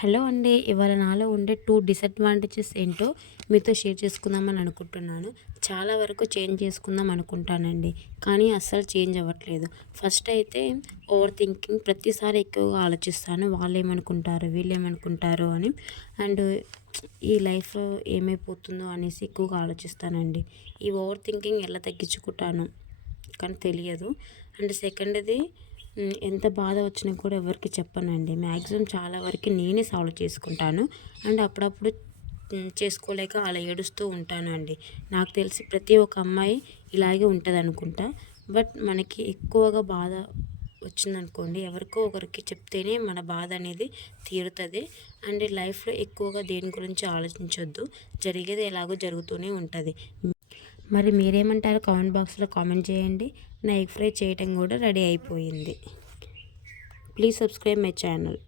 Hello అండి. ఇవాళ నాలో ఉండే 2 డిసడ్వాంటేజెస్ ఏంటో మీతో షేర్ చేసుకుందామని అనుకుంటున్నాను. చాలా వరకు చేంజ్ చేసుకుందాం అనుకుంటానండి. కానీ అస్సలు చేంజ్ అవ్వట్లేదు. ఫస్ట్ అయితే ఓవర్ థింకింగ్ ప్రతిసారి ఎక్కువగా ఆలోచిస్తాను. వాళ్ళేమనుకుంటారు, వీళ్ళేమనుకుంటారు అని. అండ్ ఈ లైఫ్ ఏమైపోతుందో అనేసి ఎక్కువగా ఆలోచిస్తానండి. ఈ ఓవర్ థింకింగ్ ఎలా తగ్గించుకుంటాను కానీ తెలియదు. అండ్ సెకండ్‌ది ఎంత బాధ వచ్చినా కూడా ఎవరికీ చెప్పనండి. మ్యాక్సిమం చాలా వరకు నేనే సాల్వ్ చేసుకుంటాను. అండ్ అప్పుడప్పుడు చేసుకోలేక అలా ఏడుస్తూ ఉంటాను అండి. నాకు తెలిసి ప్రతి ఒక్క అమ్మాయి ఇలాగే ఉంటదనుకుంటా. బట్ మనకి ఎక్కువగా బాధ వచ్చిందనుకోండి, ఎవరికో ఒకరికి చెప్తేనే మన బాధ అనేది తీరుతది. అండ్ లైఫ్‌లో ఎక్కువగా దేని గురించి ఆలోచించొద్దు. జరిగేది ఎలాగో జరుగుతూనే ఉంటది. మరి మీరేమంటారో కామెంట్ బాక్స్లో కామెంట్ చేయండి. నా ఎగ్ ఫ్రై చేయటం కూడా రెడీ అయిపోయింది. Please subscribe my channel.